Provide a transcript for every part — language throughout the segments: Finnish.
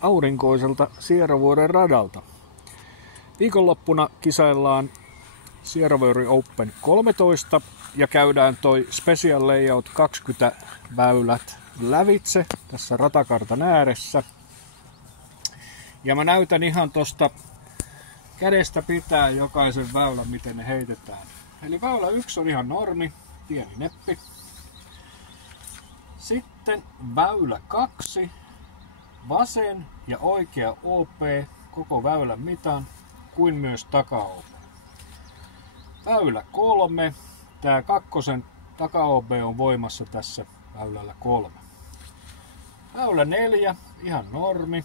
aurinkoiselta Sierravuoren radalta. Viikonloppuna kisaillaan Sierravuori Open 13 ja käydään toi Special Layout 20 väylät lävitse tässä ratakartan ääressä. Ja mä näytän ihan tosta kädestä pitää jokaisen väylän, miten ne heitetään. Eli väylä 1 on ihan normi, pieni neppi. Sitten väylä 2, vasen ja oikea OP koko väylän mitan, kuin myös taka-OP. Väylä 3, tää kakkosen taka-OP on voimassa tässä väylällä 3. Väylä 4, ihan normi.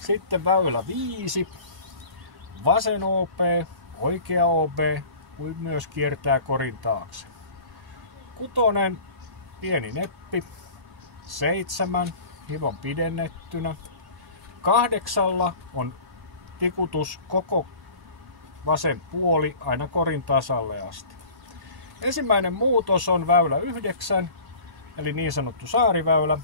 Sitten väylä 5, vasen OP, oikea OP, kuin myös kiertää korin taakse. 6, pieni neppi. 7, hieman pidennettynä. 8 on tikutus koko vasen puoli aina korin tasalle asti. Ensimmäinen muutos on väylä 9, eli niin sanottu saariväylä.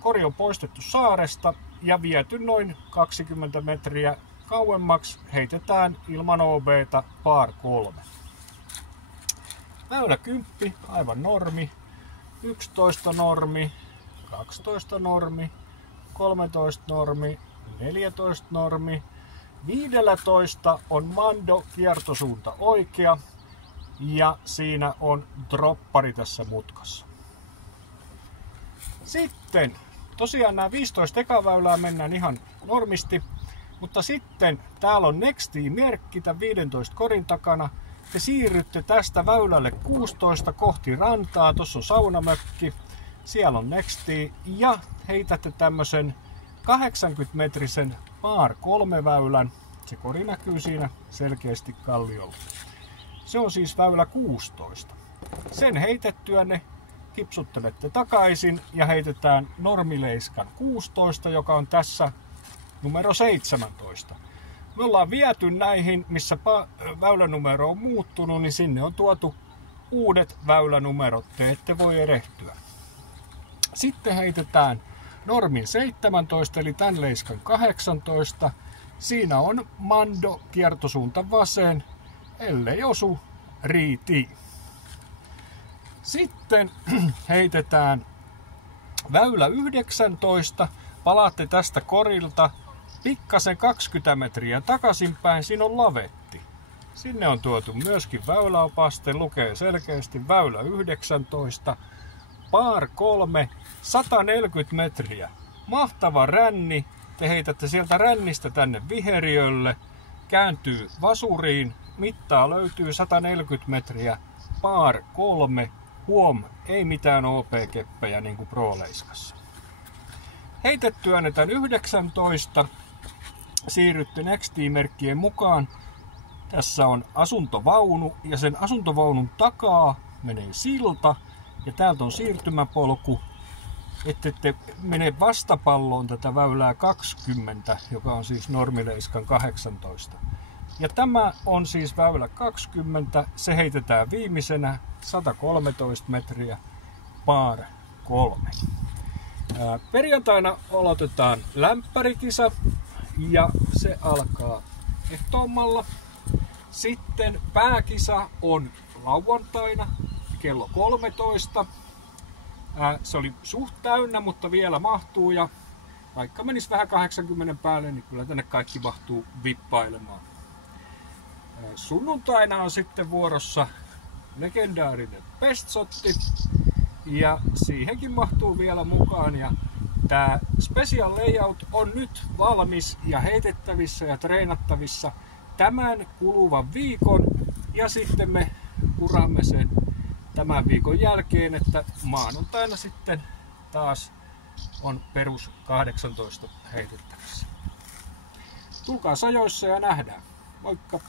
Kori on poistettu saaresta ja viety noin 20 metriä kauemmaksi, heitetään ilman OB:ta par 3. Väylä 10, aivan normi. 11 normi, 12 normi, 13 normi, 14 normi, 15 on mando kiertosuunta oikea ja siinä on droppari tässä mutkassa. Sitten tosiaan nämä 15 ekaväylää mennään ihan normisti, mutta sitten täällä on Nexti-merkki tämän 15 korin takana. Te siirrytte tästä väylälle 16 kohti rantaa, tuossa on saunamökki, siellä on Nexti ja heitätte tämmösen 80 metrisen par 3 väylän. Se kori näkyy siinä selkeästi kalliolla. Se on siis väylä 16. Sen heitettyänne kipsuttelette takaisin ja heitetään normileiskan 16, joka on tässä numero 17. Me ollaan viety näihin, missä väylänumero on muuttunut, niin sinne on tuotu uudet väylänumerot. Te ette voi erehtyä. Sitten heitetään normin 17, eli tämän leiskan 18. Siinä on mando kiertosuunta vasen, ellei osu, riitii. Sitten heitetään väylä 19. Palaatte tästä korilta pikkasen 20 metriä takaisinpäin, siinä on lavetti. Sinne on tuotu myöskin väyläopaste, lukee selkeästi väylä 19, par 3, 140 metriä. Mahtava ränni, te heitätte sieltä rännistä tänne viheriölle, kääntyy vasuriin, mittaa löytyy 140 metriä, par 3, huom, ei mitään OP-keppejä niin kuin Pro-leiskassa. Heitettyä tämän 19, siirrytte Nexti-merkkien mukaan. Tässä on asuntovaunu ja sen asuntovaunun takaa menee silta ja täältä on siirtymäpolku, ettette mene vastapalloon tätä väylää 20, joka on siis normileiskan 18. Ja tämä on siis väylä 20, se heitetään viimeisenä 113 metriä par 3. Perjantaina aloitetaan lämpärikisa ja se alkaa ehtoommalla. Sitten pääkisa on lauantaina kello 13. Se oli suht täynnä, mutta vielä mahtuu ja vaikka menisi vähän 80 päälle, niin kyllä tänne kaikki mahtuu vippailemaan. Sunnuntaina on sitten vuorossa legendaarinen pestsotti ja siihenkin mahtuu vielä mukaan. Ja tämä Special Layout on nyt valmis ja heitettävissä ja treenattavissa tämän kuluvan viikon ja sitten me puramme sen tämän viikon jälkeen, että maanantaina sitten taas on perus 18 heitettävissä. Tulkaa ajoissa ja nähdään. Moikka!